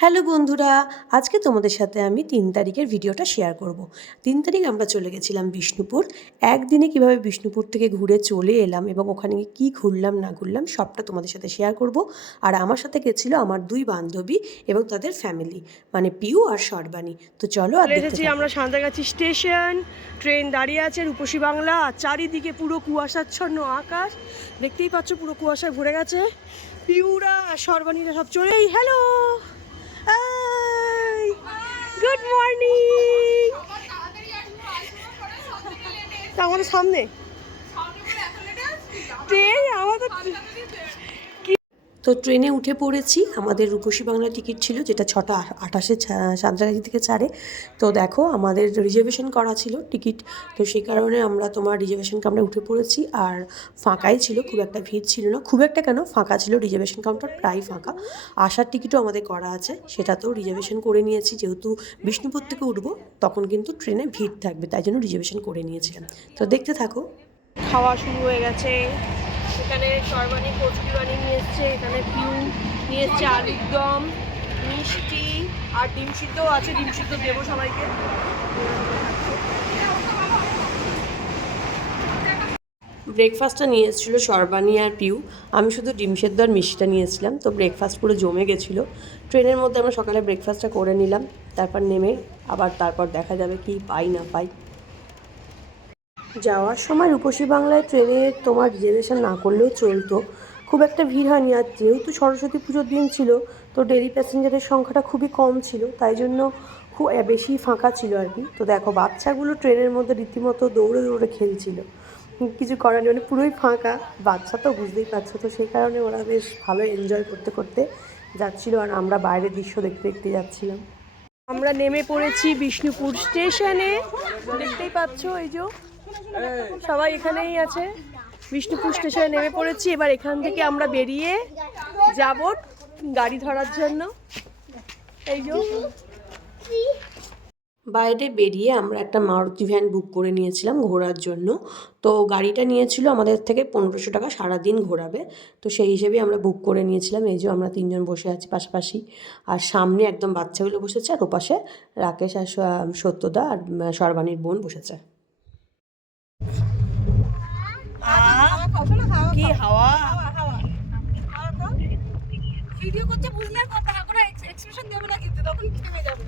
Hello বন্ধুরা, আজকে তোমাদের সাথে আমি ৩ তারিখের ভিডিওটা শেয়ার করব। ৩ তারিখ আমরা চলে গেছিলাম বিষ্ণুপুর। একদিনে কিভাবে বিষ্ণুপুর থেকে ঘুরে চলে এলাম এবং ওখানে গিয়ে কী ঘুরলাম না ঘুরলাম সবটা তোমাদের সাথে শেয়ার করব। আর আমার সাথে গেছিলো আমার ২ বান্ধবী এবং তাদের ফ্যামিলি, মানে পিউ আর সর্বাণী। তো চলো আর দেখতে এসেছি থাকো। আমরা সাঁতরাগাছি স্টেশন, ট্রেন দাঁড়িয়ে আছে রূপসী বাংলা, আর চারিদিকে পুরো কুয়াশাচ্ছন্ন আকাশ, দেখতেই পাচ্ছ পুরো কুয়াশায় ভরে গেছে। পিউরা আর সর্বাণীরা সব চলেই হ্যালো গুড মর্নিং। তা আমাদের সামনে ট্রেন আমাদের তো ট্রেনে উঠে পড়েছি। আমাদের রূপসী বাংলা টিকিট ছিল, যেটা 6:28-এ সাঁতরাগাছি থেকে ছাড়ে। তো দেখো আমাদের রিজার্ভেশন করা ছিল টিকিট, তো সেই কারণে আমরা রিজার্ভেশন কাউন্টারে উঠে পড়েছি। আর ফাঁকাই ছিল, খুব একটা ভিড় ছিল না, খুব একটা কেন, ফাঁকা ছিল রিজার্ভেশন কাউন্টার, প্রায় ফাঁকা। আসার টিকিটও আমাদের করা আছে, সেটাতেও রিজার্ভেশন করে নিয়েছি। যেহেতু বিষ্ণুপুর থেকে উঠবো তখন কিন্তু ট্রেনে ভিড় থাকবে, তাই জন্য রিজার্ভেশন করে নিয়েছিলাম। তো দেখতে থাকো। খাওয়া শুরু হয়ে গেছে। এখানে সর্বাণী কচুরি বানিয়ে নিয়ে এসছে, এখানে পিউ নিয়ে এসছে আলুর দম, মিষ্টি আর ডিম সিদ্ধ আছে, ডিম সিদ্ধ দেবো সবাইকে। ব্রেকফাস্টটা নিয়ে এসেছিলো সর্বাণী আর পিউ, আমি শুধু ডিম সেদ্ধ আর মিষ্টিটা নিয়েছিলাম। তো ব্রেকফাস্ট পুরো জমে গেছিলো। ট্রেনের মধ্যে আমরা সকালে ব্রেকফাস্টটা করে নিলাম, তারপর নেমে তারপর দেখা যাবে কি পাই না পাই। যাওয়ার সময় রূপসী বাংলায় ট্রেনে রিজার্ভেশন না করলেও চলতো, খুব একটা ভিড় হয়নি। আর যেহেতু সরস্বতী পুজোর দিন ছিল, তো ডেলি প্যাসেঞ্জারের সংখ্যাটা খুবই কম ছিল, তাই জন্য খুব বেশি ফাঁকা ছিল আর কি। তো দেখো বাচ্চাগুলো ট্রেনের মধ্যে রীতিমতো দৌড়ে দৌড়ে খেলছিল, কিছু করার নেই, মানে পুরোই ফাঁকা। বাচ্চা তো বুঝতেই পারছো, তো সেই কারণে ওরা বেশ ভালো এনজয় করতে করতে যাচ্ছিলো, আর আমরা বাইরের দৃশ্য দেখতে দেখতে যাচ্ছিলাম। আমরা নেমে পড়েছি বিষ্ণুপুর স্টেশনে, দেখতেই পাচ্ছ এই যে সবাই এখানেই আছে। বিষ্ণুপুর স্টেশনে নেমে পড়েছি, এবার এখান থেকে আমরা বেরিয়ে যাব গাড়ি ধরার জন্য। এই যে বাইরে বেরিয়ে আমরা একটা মারুতি ভ্যান বুক করে নিয়েছিলাম ঘোরার জন্য। তো গাড়িটা নিয়েছিল আমাদের থেকে ১৫০০ টাকা, সারাদিন ঘোরাবে। তো সেই হিসেবেই আমরা বুক করে নিয়েছিলাম। এই যে আমরা ৩ জন বসে আছি পাশাপাশি, আর সামনে একদম বাচ্চাগুলো বসেছে, আর ওপাশে রাকেশ আর সত্যদা আর সর্বাণীর বোন বসেছে। কি হাওয়া! ভিডিও করছে বুঝলে কথা, কোনো এক্সপ্রেশন দেবে না কিন্তু তখন থেমে যাবে।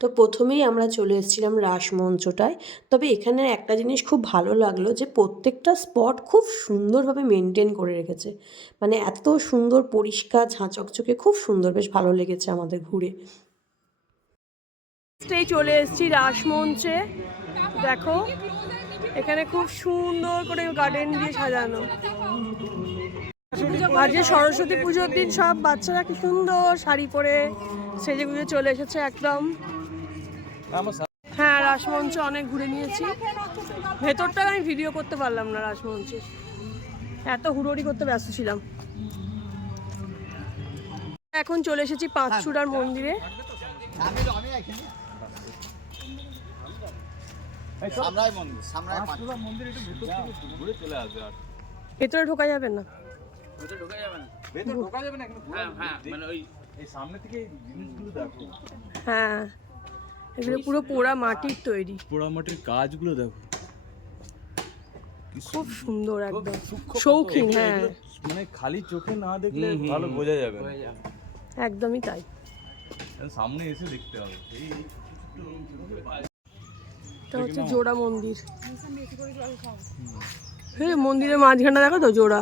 তো প্রথমেই আমরা চলে এসেছিলাম রাসমঞ্চটায়। তবে এখানে একটা জিনিস খুব ভালো লাগলো, যে প্রত্যেকটা স্পট খুব সুন্দরভাবে মেনটেন করে রেখেছে, মানে এত সুন্দর পরিষ্কার ঝাঁচকচকে, খুব সুন্দর, বেশ ভালো লেগেছে আমাদের ঘুরে। চলে এসেছি রাসমঞ্চে, দেখো এখানে খুব সুন্দর করে গার্ডেন দিয়ে সাজানো। আজকে সরস্বতী পুজোর দিন সব বাচ্চারা কি সুন্দর শাড়ি পরে সেজে গুজে চলে এসেছে একদম। হ্যাঁ, রাসমঞ্চ অনেক ঘুরে নিয়েছি, ভেতরটা আমি ভিডিও করতে পারলাম না, রাসমঞ্চে এত হুড়োড়ি করতে ব্যস্ত ছিলাম। এখন চলে এসেছি পাঁচচূড়ার মন্দিরে। ভেতরে ঢোকা যাবে না, হ্যাঁ এগুলো পুরো পোড়া মাটির তৈরি, পোড়া মাটির কাজগুলো দেখো, খুব সুন্দর, একদম শৌখিন। হ্যাঁ মানে খালি চোখে না দেখলে ভালো বোঝা যাবে না, একদমই তাই, সামনে এসে দেখতে হবে। এটা হচ্ছে জোড়া মন্দির। হ্যাঁ, মন্দিরের মাঝখানটা দেখো তো জোড়া,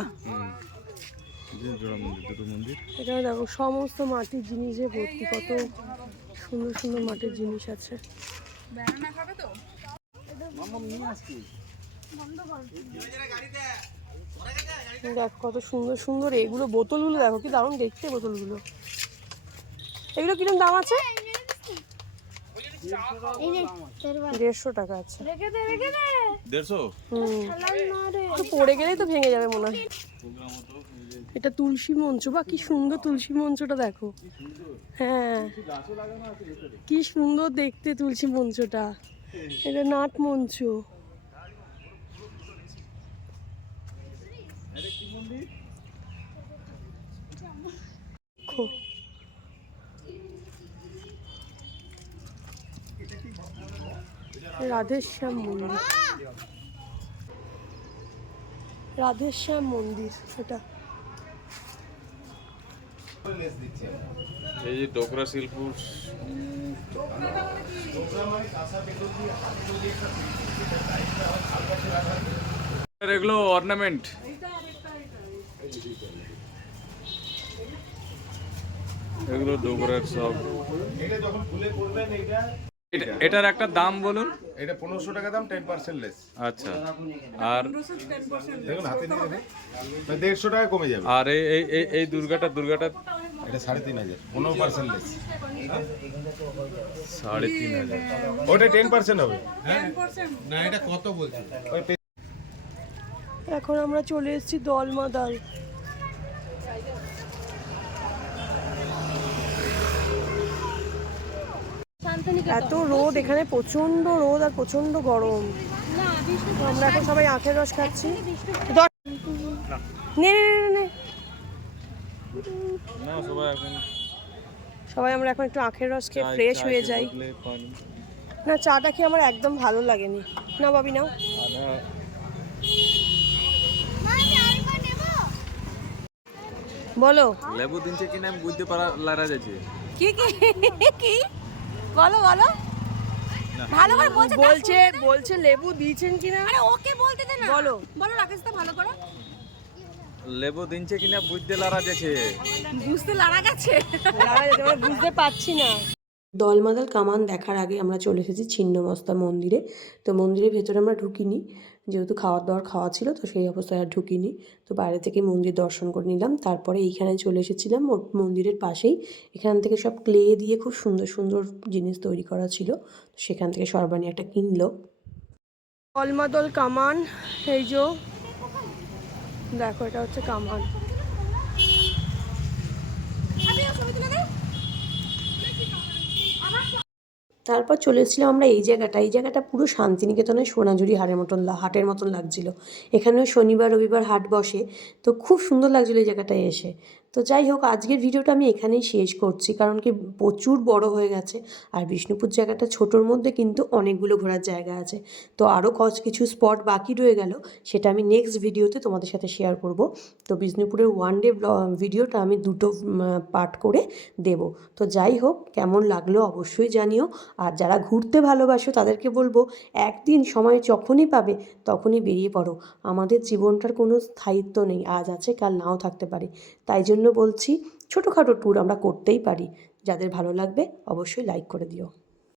জোড়া মন্দির, দুটো মন্দির। এখানে দেখো সমস্ত মাটির জিনিসে ভর্তি, কত সুন্দর সুন্দর মাটির জিনিস আছে। দেখো কত সুন্দর সুন্দর এগুলো, বোতলগুলো দেখো কি দারুণ দেখতে বোতলগুলো। এগুলো কিরকম দাম আছে? 150 টাকা আছে। 150? তো পড়ে গেলেই তো ভেঙে যাবে মনে হয়। এটা তুলসী মঞ্চ, বা কি সুন্দর তুলসী মঞ্চটা দেখো। হ্যাঁ কি সুন্দর দেখতে তুলসী মঞ্চটা, এটা নাট মঞ্চ। দেখো। রাধেশ্যাম মন্দির, রাধেশ্যাম মন্দির এটা। এই যে ডোকরা শিল্প এগুলো অর্নামেন্ট, এগুলো ডোকরার সব। এটা যখন খুলে পড়বেন এটার একটা দাম বলুন। এটা 1500 টাকা দাম, 10% লেস। আচ্ছা, আর দেখুন হাতে নিয়ে দেখুন, 150 টাকা কমে যাবে। আর এই দুর্গাটা এটা 3500, 15% লেস। 3500। ওটা 10% হবে। না এটা কত বলছেন? এখন আমরা চলে এসেছি দলমাদল। এত রোদ এখানে, প্রচন্ড রোদ আর প্রচন্ড গরম। তো আমরা এখন সবাই আখের রস খাচ্ছি। নে নে নে নে। না সবাই এখন সবাই আমরা এখন একটু আখের রস খেয়ে ফ্রেশ হয়ে যাই। না চাটা খেয়ে আমার একদম ভালো লাগেনি। না বাবি নাও। বলো লেবু দিনছে কিনা আমি বুঝতে পারা যাচ্ছে। কি কি কি বলো বলো ভালো করে বলছে বলছে বলছে লেবু দিয়েছেন কিনা। আরে ওকে বলতে দে না, বলো বলো রাকেশ দা ভালো করে লেবু দিনছে কিনা বুঝতে লারা যাচ্ছে। বুঝতে লাড়া গেছে। আমরা বুঝতে পারছি না। দলমাদল কামান দেখার আগে আমরা চলে এসেছি ছিন্নমস্তা মন্দিরে। তো মন্দিরের ভেতরে আমরা ঢুকিনি, যেহেতু খাওয়া খাওয়া ছিল, তো সেই অবস্থায় আর ঢুকিনি। তো বাইরে থেকে মন্দির দর্শন করে নিলাম। তারপরে এইখানে চলে এসেছিলাম মন্দিরের পাশেই। এখান থেকে সব ক্লে দিয়ে খুব সুন্দর সুন্দর জিনিস তৈরি করা ছিল। তো সেখান থেকে সর্বাণী একটা কিনলো। দলমাদল কামান, এই যে দেখো এটা হচ্ছে কামান। তারপর চলে এসেছিলাম আমরা এই জায়গাটা পুরো শান্তিনিকেতনের সোনাঝুরি হাটের মতন লাগছিল। এখানেও শনিবার রবিবার হাট বসে, তো খুব সুন্দর লাগছিলো এই জায়গাটায় এসে। তো যাই হোক, আজকের ভিডিওটা আমি এখানেই শেষ করছি, কারণ কি প্রচুর বড় হয়ে গেছে। আর বিষ্ণুপুর জায়গাটা ছোটোর মধ্যে কিন্তু অনেকগুলো ঘোরার জায়গা আছে। তো আরও কিছু স্পট বাকি রয়ে গেল, সেটা আমি নেক্সট ভিডিওতে তোমাদের সাথে শেয়ার করব। তো বিষ্ণুপুরের ওয়ান ডে ভিডিওটা আমি দুটো পার্ট করে দেব। তো যাই হোক, কেমন লাগলো অবশ্যই জানিও। আর যারা ঘুরতে ভালোবাসো তাদেরকে বলবো, একদিন সময় যখনই পাবে তখনই বেরিয়ে পড়ো। আমাদের জীবনটার কোনো স্থায়িত্ব নেই, আজ আছে কাল নাও থাকতে পারে। তাই জন্য বলছি, ছোটোখাটো ট্যুর আমরা করতেই পারি। যাদের ভালো লাগবে অবশ্যই লাইক করে দিও।